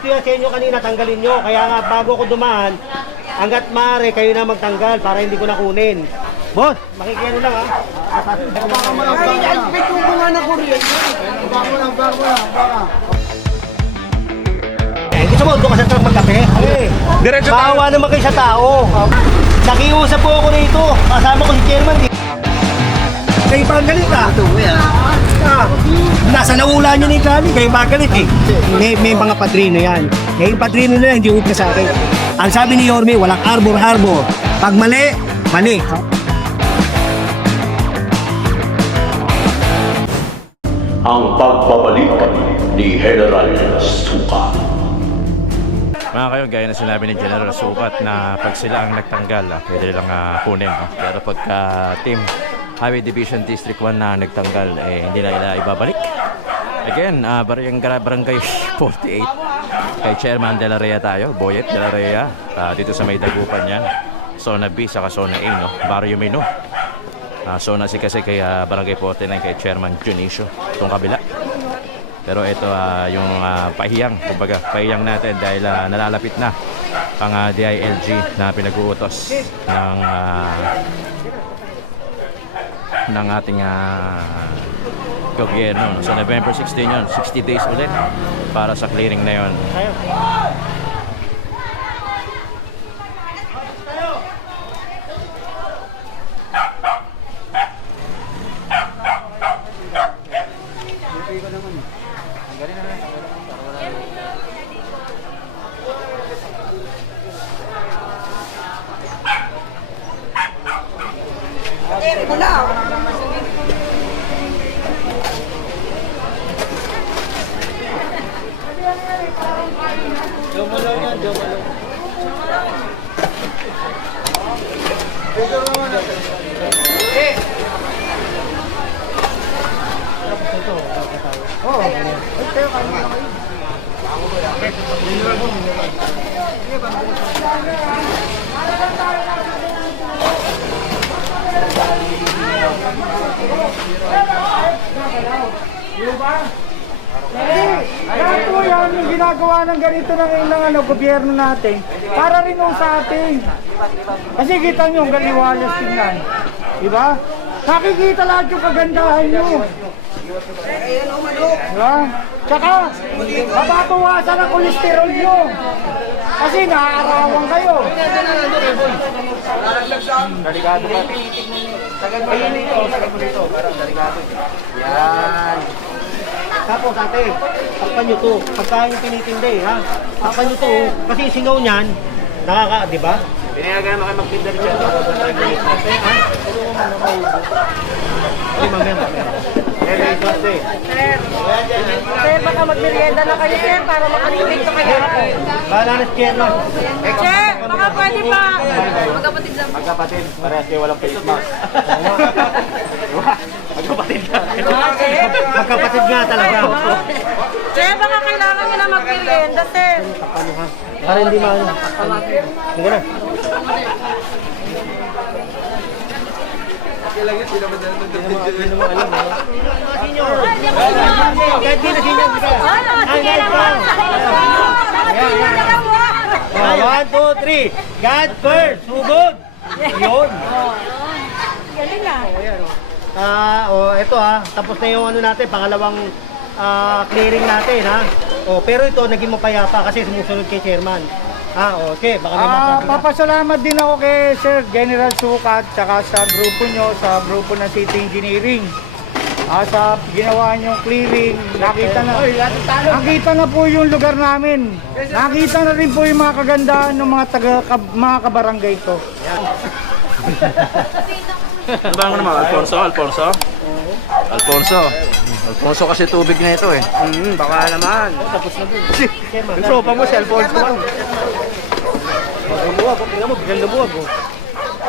Kaya sa inyo kanina, tanggalin nyo. Kaya nga, bago ko dumaan, hanggat maaari, kayo na magtanggal para hindi ko na kunin. Boss, makikiyano lang ha. Baka mo lang, may kukunga na kuryente. Baka mo lang. Gusto mo, doon ka sa truck magkape? Diretso tayo. Maawa naman kayo sa tao. Nakiusap po ako rito. Kasama ko si Chairman. Kayo pa ang galit ha? Nasa naula niya ni Kali, kayo pa ang galit eh. May mga padrino yan. Ngayon padrino na yan, hindi upna sa akin. Ang sabi ni Yorme, walang arbor-arbor. Pag mali, mali. Ang pagbabalik ni General Sukat. Mga kayo, gaya na sinabi ni General Sukat na pag sila ang nagtanggal, pwede nilang kunin. Pero pagka team Highway Division District 1 na nagtanggal, hindi na ila ibabalik. Again, barangay 48. Kay Chairman De La Rhea tayo, Boyet De La Rhea. Dito sa may dagupan yan. Zona B, saka Zona A, no? Barrio Mino. Zona C kasi kay barangay 49 kay Chairman Junicio. Itong kabila. Pero ito yung pahiyang, kumbaga, pahiyang natin dahil nalalapit na ang DILG na pinag-uutos ng ating gobyerno. So November 16 yun, 60 days ulit para sa clearing na yun. Ito yan yung ginagawa ng ganito ng gobyerno natin para rin sa atin. Kasi kita nyo, galiwalas tingnan. Diba? Nakikita lahat yung kagandahan nyo. Diba? Tsaka, mababawasan ang kolesterol nyo. Kasi naaarawan kayo. Delikado ka. Sagad mo dito. Parang delikado. Yan. Tapos ate, takpan nyo to. Pagka yung tinitindi ha. Takpan nyo to. Kasi singaw niyan, di ba? Pinayagan naman kayo magtinda rin dyan. Sir, baka magmerienda na kayo, sir, para makalimutin ko kayo. Bahala na si Chairman. Sir, baka pwede pa. Magkapatid lang. Magkapatid, parehas kayo walang face mask. Magkapatid ka. Magkapatid nga talaga. Sir, baka kailangan nyo na magmerienda, sir. Para hindi maano. Sige na. Kahit di na sinyo. Sige lang po. One, two, three. God first. Sugod. Yun. Galing na. Ito tapos na yung ano natin, pangalawang clearing natin ha. Pero ito naging mapayapa kasi sumusunod kay Chairman. Okay, baka may masabi. Papasalamat din ako kay Sir General Sukat tsaka sa grupo nyo, sa grupo ng City Engineering. Sa ginawa nyong clearing, nakita na po yung lugar namin. Nakita na rin po yung mga kagandahan ng mga kabarangay ko. Ano ba naman? Alfonso kasi tubig na ito eh. Baka naman. Tapos na dun. Yung sopa mo, cellphone ko lang. Lumuwag, tingnan mo, biglang lumuwag.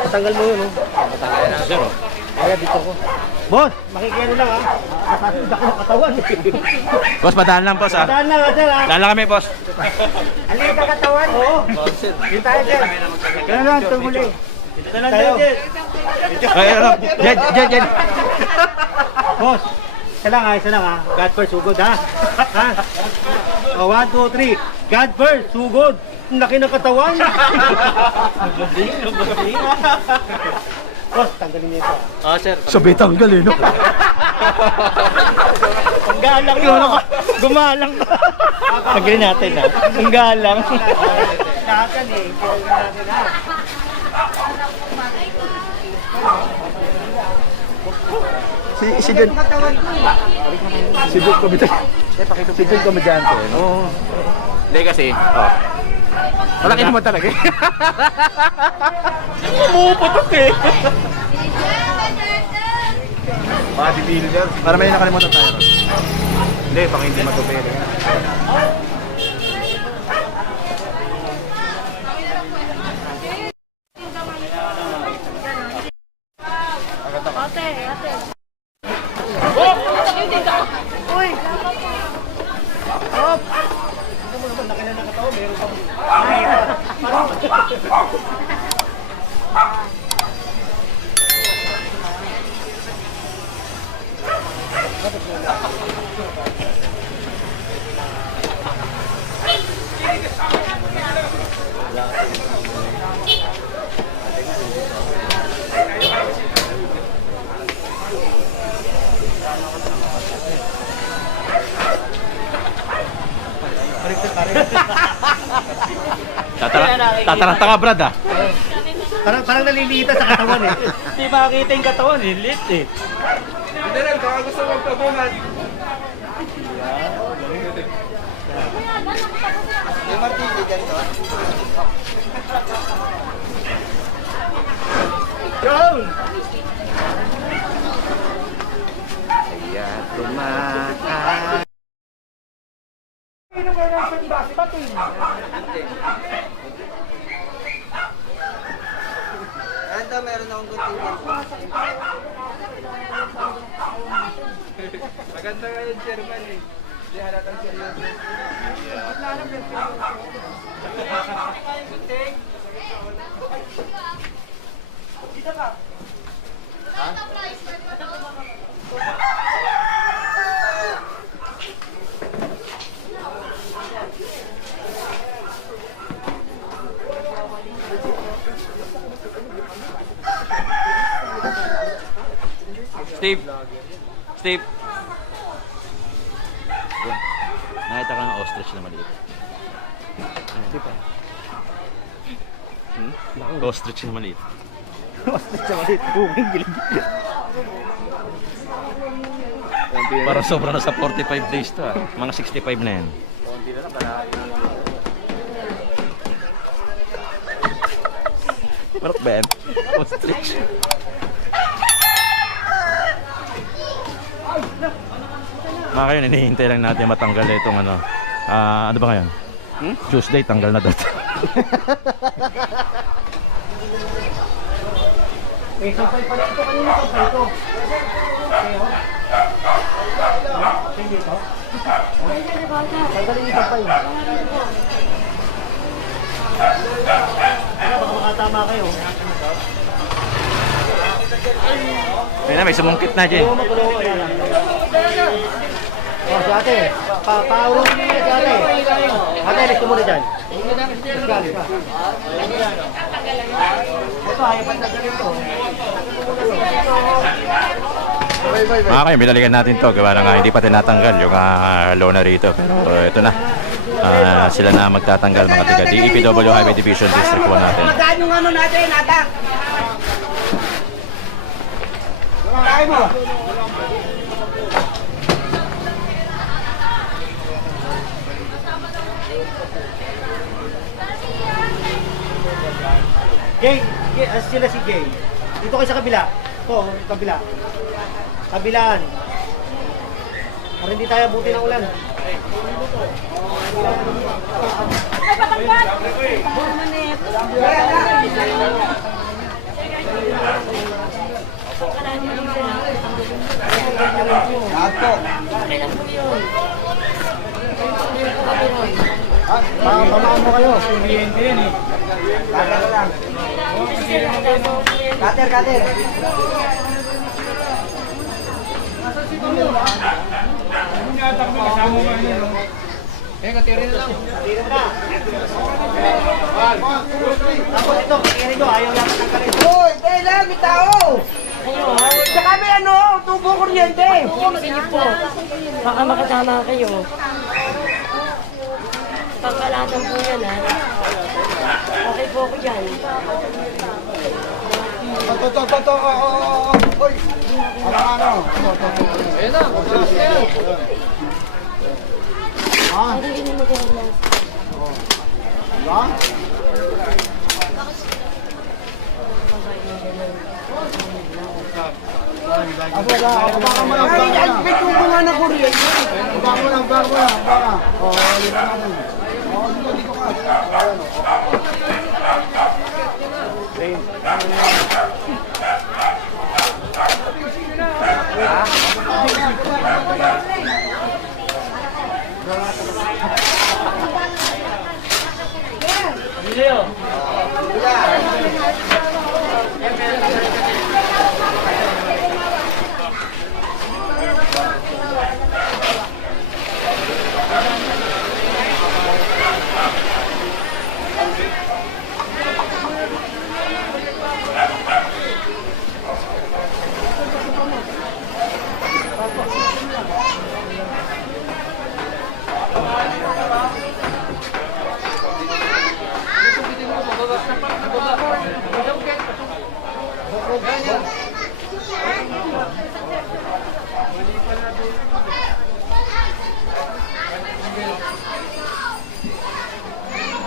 Patanggal mo yun, Zero. Kaya dito ko. Boss, makikiyano lang ha. Kasasod ako ng katawan. Boss, padaan lang, boss. Daan lang sir ha. Daan lang kami, boss. Alit ang katawan. Oo. Dito tayo sir. Kaya lang, tumuli. Dito na lang tayo. Jen. Boss, isa lang ha. God first, sugod ha. 1, 2, 3. God first, sugod. Ang laki ng katawan. Boss, tanggalin niyo ito. Ah, sir. Sabi tanggal eh, no? Ang galang mo. Gumalang ka. Tanggalin natin ha. Ang galang. Lahat yan eh. Kailangan natin ha. Si Don. Si Don Komedyante. Si Don Komedyante. Oo. Hindi kasi, oh. Malaki naman talaga eh. Pumuputok eh. Bodybuilder. Para may nakalimutan tayo. Hindi, pang hindi matubero. Ate, ate. Laki na ng katawan. Meron pang... Tataranta ka, Brad, ah. Parang nalilita sa katawan eh. Hindi makakita yung katawan eh. Lit eh. General, baka gusto magpabungan. May martilyo dyan to. John! Ayan, tumakas. Ito, meron akong gunting. Maganda nga yung chairman eh. Hindi halatang seryoso. Steve. Steve. Yan. Nakita ka ng ostrich na maliit. Di ba? Ostrich na maliit. Ostrich na maliit. Buming gilig. Parang sobra na sa 45 days to, ah. Mga 65 na yan. Marok ba yan? Ostrich. Mga kayo, hinihintay lang natin matanggal itong ano. Ano ba ngayon? Tuesday, tanggal na daw. Eh, sampay pala ito. Kanina sampay ito. Sige ito. Tanggalin yung sampay. Baka makatama kayo. Ayun na, may sumungkit na dyan. Matulungan ka na. Oh, si ate. Paurong mo si ate. Ate, alis muna dyan. Galit pa. Ito, ayaw pa tanggalin ito. Mga kayo, binalikan natin to. Gawa na nga, hindi pa tinatanggal yung lona rito. Pero ito na. Sila na magtatanggal mga tiga. DEPW Highway Division District 1 natin. Magkaan yung ano natin, atak. Kaya mo. Jay, sila si Jay. Dito kayo sa kabila. Ito, kabila. Kabilaan. Para hindi tayo abuti ng ulan. Ay, patanggal! Manet. Kailan po yun? Pamaan mo kayo. Kliyente yan eh. Cutter lang. Cutter, cutter. Tira na. Tapos ito, clearing nyo, ayaw yata tanggalin. Uy, tayo lang, may tao. Tsaka may ano, tubo kuryente. Sige po. Baka makasama kayo. Pagkalatan po yan, ha? Okay po ako dyan. Toto. Uy. Ano? Hindi ini magagawa. Ay, may tubo nga ng kuryente. Baka.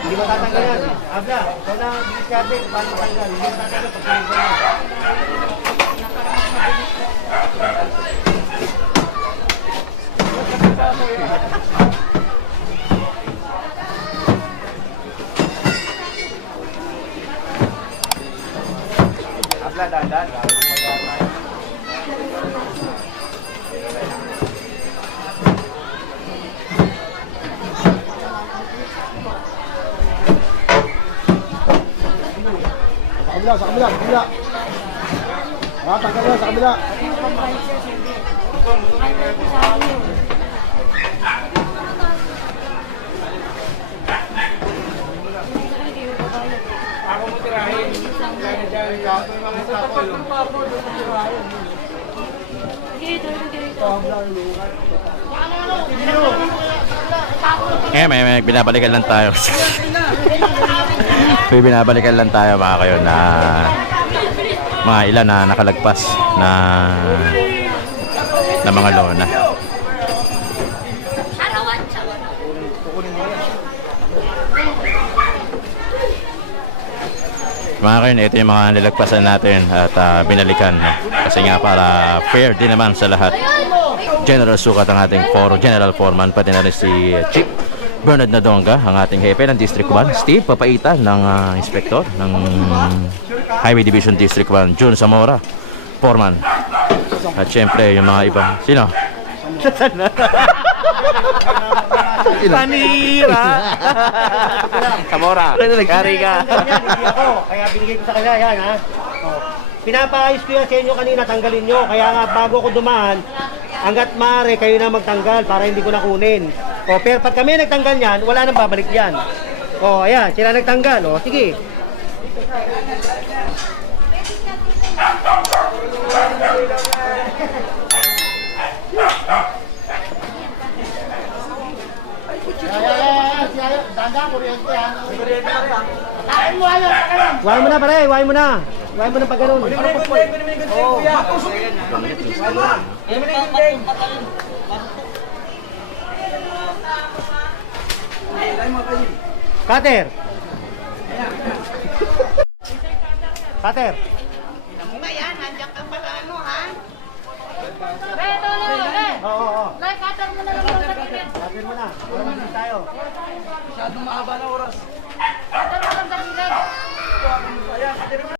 Hindi matatanggal yan. Abla, ikaw na diskarte kung paano matanggal. Hindi matatanggal pag tinanggal yan. Sa kabila. Tanggal yan, sa kabila. May binabalikan lang tayo. May binabalikan lang tayo mga kayo na mga ilan na nakalagpas na mga lona. Mga kayo, ito yung mga nilagpasan natin at binalikan. No? Kasi nga para fair din naman sa lahat. General Sukat ang ating General Foreman, pati na rin si Chief Bernard Nadonga, ang ating hepe ng District 1. Steve Papaitan ng Inspector ng Highway Division District 1, June Zamora, Foreman. At syempre yung mga ibang, sino? Panira! Zamora, kari ka. Hindi ako, kaya binigay ko sa kanya yan, ha? Oh. Pinapaayos ko yan sa inyo kanina, tanggalin nyo. Kaya nga bago ko dumaan, hanggat maaari kayo na magtanggal para hindi ko na kunin. O, pero pag kami nagtanggal yan, wala nang babalik yan. O, ayan, sila nagtanggal. O, sige. Wain mo na pare, wain mo na. Wain mo na pag ganun. Cutter. Cutter. Oo. Cutter mo na lang sa gilid. Cutter mo na. Para mag tayo. Cutter mo lang sa gilid.